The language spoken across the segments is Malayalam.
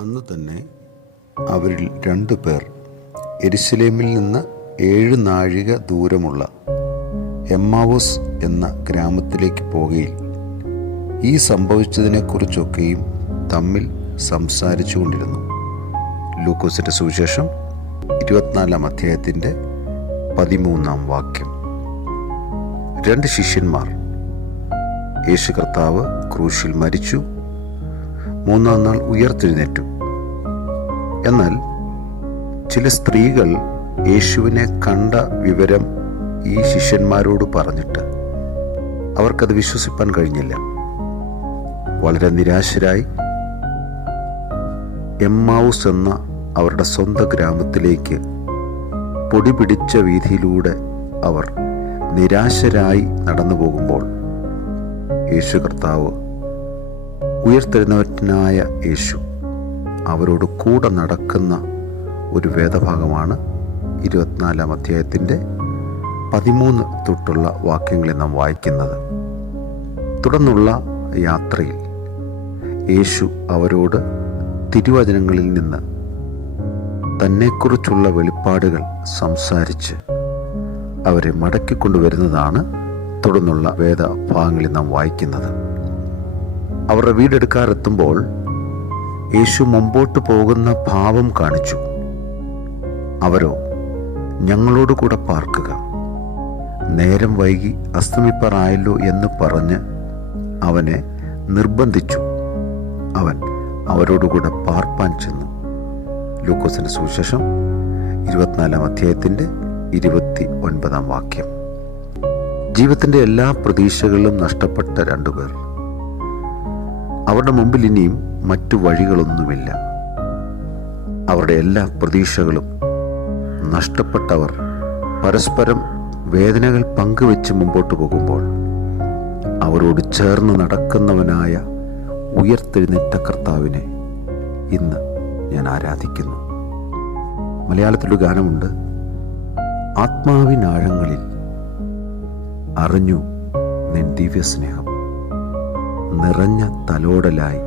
അന്ന് തന്നെ അവരിൽ 2 പേർ യെരുശലേമിൽ നിന്ന് 7 നാഴിക ദൂരമുള്ള എമ്മാവൂസ് എന്ന ഗ്രാമത്തിലേക്ക് പോകയിൽ ഈ സംഭവിച്ചതിനെക്കുറിച്ചൊക്കെയും തമ്മിൽ സംസാരിച്ചു കൊണ്ടിരുന്നു. ലൂക്കോസിന്റെ സുവിശേഷം 24-ാം അധ്യായത്തിൻ്റെ 13-ാം വാക്യം. 2 ശിഷ്യന്മാർ. യേശു കർത്താവ് ക്രൂശിൽ മരിച്ചു, 3-ാം നാൾ ഉയർത്തെഴുന്നേറ്റു. എന്നാൽ ചില സ്ത്രീകൾ യേശുവിനെ കണ്ട വിവരം ഈ ശിഷ്യന്മാരോട് പറഞ്ഞിട്ട് അവർക്കത് വിശ്വസിപ്പാൻ കഴിഞ്ഞില്ല. വളരെ നിരാശരായി എമ്മാവൂസ് എന്ന അവരുടെ സ്വന്തം ഗ്രാമത്തിലേക്ക് പൊടി പിടിച്ച വീഥിയിലൂടെ അവർ നിരാശരായി നടന്നു പോകുമ്പോൾ യേശു കർത്താവ്, ഉയർത്തെഴുന്നേറ്റനായ യേശു, അവരോട് കൂടെ നടക്കുന്ന ഒരു വേദഭാഗമാണ് 24-ാം അധ്യായത്തിൻ്റെ 13 തൊട്ടുള്ള വാക്യങ്ങളിൽ നാം വായിക്കുന്നത്. തുടർന്നുള്ള യാത്രയിൽ യേശു അവരോട് തിരുവചനങ്ങളിൽ നിന്ന് തന്നെക്കുറിച്ചുള്ള വെളിപ്പാടുകൾ സംസാരിച്ച് അവരെ മടക്കിക്കൊണ്ടുവരുന്നതാണ് തുടർന്നുള്ള വേദഭാഗങ്ങളിൽ നാം വായിക്കുന്നത്. അവരുടെ വീടെടുക്കാറെത്തുമ്പോൾ യേശു മുമ്പോട്ട് പോകുന്ന ഭാവം കാണിച്ചു. അവരോ, ഞങ്ങളോട് കൂടെ പാർക്കുക, നേരം വൈകി അസ്തമിപ്പാറായല്ലോ എന്ന് പറഞ്ഞ് അവനെ നിർബന്ധിച്ചു. അവൻ അവരോടുകൂടെ പാർപ്പാൻ ചെന്നു. ലൂക്കോസിന്റെ സുവിശേഷം 24-ാം അധ്യായത്തിൻ്റെ 29-ാം വാക്യം. ജീവിതത്തിൻ്റെ എല്ലാ പ്രതീക്ഷകളും നഷ്ടപ്പെട്ട 2 പേർ. അവരുടെ മുമ്പിൽ ഇനിയും മറ്റു വഴികളൊന്നുമില്ല. അവരുടെ എല്ലാ പ്രതീക്ഷകളും നഷ്ടപ്പെട്ടവർ പരസ്പരം വേദനകൾ പങ്കുവെച്ച് മുമ്പോട്ട് പോകുമ്പോൾ അവരോട് ചേർന്ന് നടക്കുന്നവനായ ഉയർത്തെഴുന്നേറ്റ കർത്താവിനെ ഇന്ന് ഞാൻ ആരാധിക്കുന്നു. മലയാളത്തിലൊരു ഗാനമുണ്ട്, ആത്മാവിനാഴങ്ങളിൽ അറിഞ്ഞു നിൻ ദിവ്യസ്നേഹം, നിറഞ്ഞ തലോടലായി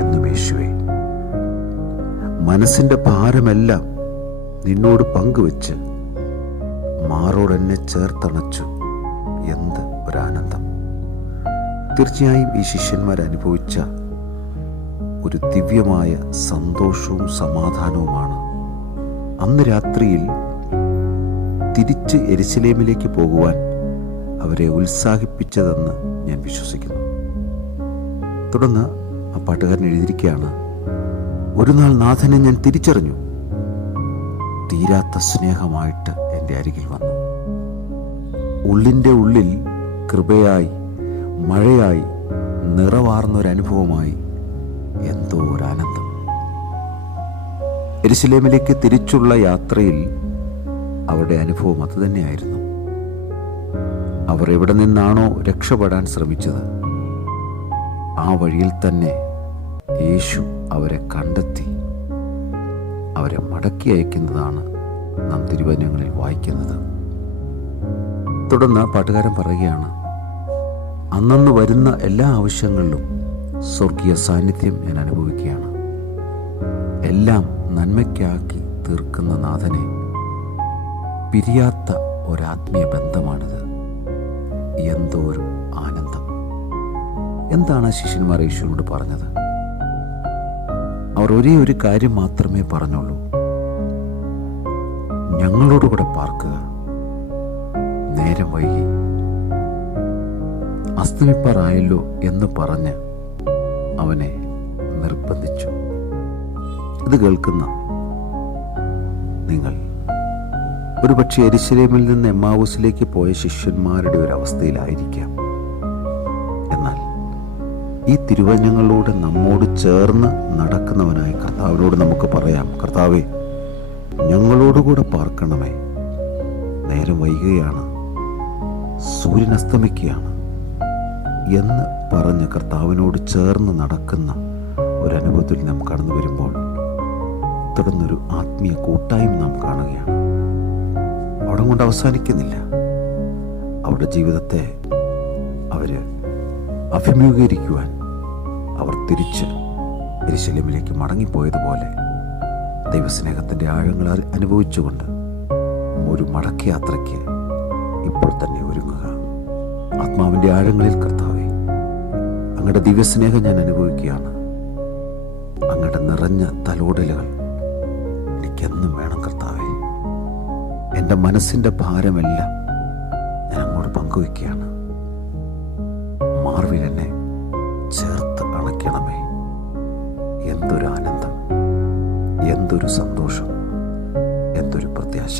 എന്നും യേശുവേ. മനസ്സിൻ്റെ ഭാരമെല്ലാം നിന്നോട് പങ്കുവെച്ച് മാറോടെന്നെ ചേർത്തണച്ചു. എന്ത് ഒരാനന്ദം! തീർച്ചയായും ഈ ശിഷ്യന്മാർ അനുഭവിച്ച ഒരു ദിവ്യമായ സന്തോഷവും സമാധാനവുമാണ് അന്ന് രാത്രിയിൽ തിരിച്ച് യെരുശലേമിലേക്ക് പോകുവാൻ അവരെ ഉത്സാഹിപ്പിച്ചതെന്ന് ഞാൻ വിശ്വസിക്കുന്നു. തുടർന്ന് ആ പാട്ടുകാരൻ എഴുതിയിരിക്കുകയാണ്, ഒരു നാൾ നാഥനെ ഞാൻ തിരിച്ചറിഞ്ഞു, തീരാത്ത സ്നേഹമായിട്ട് എൻ്റെ അരികിൽ വന്നു. ഉള്ളിൻ്റെ ഉള്ളിൽ കൃപയായി മഴയായി നിറവാർന്നൊരനുഭവമായി എന്തോ ഒരാനന്ദം. യെരുശലേമിലേക്ക് തിരിച്ചുള്ള യാത്രയിൽ അവരുടെ അനുഭവം അതുതന്നെയായിരുന്നു. അവർ എവിടെ നിന്നാണോ രക്ഷപ്പെടാൻ ശ്രമിച്ചത്, ആ വഴിയിൽ തന്നെ യേശു അവരെ കണ്ടെത്തി അവരെ മടക്കി അയക്കുന്നതാണ് നാം തിരുവചനങ്ങളിൽ വായിക്കുന്നത്. തുടർന്ന് പാട്ടുകാരൻ പറയുകയാണ്, അന്നന്ന് വരുന്ന എല്ലാ ആവശ്യങ്ങളിലും സ്വർഗീയ സാന്നിധ്യം ഞാൻ അനുഭവിക്കുകയാണ്. എല്ലാം നന്മയ്ക്കാക്കി തീർക്കുന്ന നാഥനെ പിരിയാത്ത ഒരാത്മീയ ബന്ധമാണിത്. എന്തോ ഒരു ആനന്ദം! എന്താണ് ശിഷ്യന്മാർ യേശുവിനോട് പറഞ്ഞത്? അവർ ഒരേ ഒരു കാര്യം മാത്രമേ പറഞ്ഞുള്ളൂ, ഞങ്ങളോടുകൂടെ പാർക്കുക, നേരം വൈകി അസ്തമിപ്പാറായല്ലോ എന്ന് പറഞ്ഞ് അവനെ നിർബന്ധിച്ചു. ഇത് കേൾക്കുന്ന നിങ്ങൾ ഒരുപക്ഷെ യെരുശലേമിൽ നിന്ന് എമ്മാവൂസിലേക്ക് പോയ ശിഷ്യന്മാരുടെ ഒരു അവസ്ഥയിലായിരിക്കാം. എന്നാൽ ഈ തിരുവചനങ്ങളിലൂടെ നമ്മോട് ചേർന്ന് നടക്കുന്നവനായ കർത്താവിനോട് നമുക്ക് പറയാം, കർത്താവേ, ഞങ്ങളോടുകൂടെ പാർക്കണമേ, നേരം വൈകുകയാണ്, സൂര്യൻ അസ്തമിക്കുകയാണ് എന്ന് പറഞ്ഞ് കർത്താവിനോട് ചേർന്ന് നടക്കുന്ന ഒരനുഭവത്തിൽ നാം കടന്നു വരുമ്പോൾ തുടർന്നൊരു ആത്മീയ കൂട്ടായ്മ നാം കാണുകയാണ്. അവിടെ കൊണ്ട് അവസാനിക്കുന്നില്ല. അവരുടെ ജീവിതത്തെ അവർ അഭിമുഖീകരിക്കുവാൻ അവർ തിരിച്ച് യെരൂശലേമിലേക്ക് മടങ്ങിപ്പോയതുപോലെ ദൈവസ്നേഹത്തിൻ്റെ ആഴങ്ങൾ അനുഭവിച്ചുകൊണ്ട് ഒരു മടക്കയാത്രയ്ക്ക് ഇപ്പോൾ തന്നെ ഒരുങ്ങുക. ആത്മാവിൻ്റെ ആഴങ്ങളിൽ കർത്താവേ, അങ്ങയുടെ ദിവ്യസ്നേഹം ഞാൻ അനുഭവിക്കുകയാണ്. അങ്ങയുടെ നിറഞ്ഞ തലോടലുകൾ എനിക്കെന്നും വേണം കർത്താവേ. എൻ്റെ മനസ്സിൻ്റെ ഭാരമെല്ലാം ഞാൻ അങ്ങോട്ട് പങ്കുവയ്ക്കുകയാണ്. മാർവിൽ എന്നെ ചേർത്ത് അണയ്ക്കണമേ. എന്തൊരു ആനന്ദം, എന്തൊരു സന്തോഷം, എന്തൊരു പ്രത്യാശ.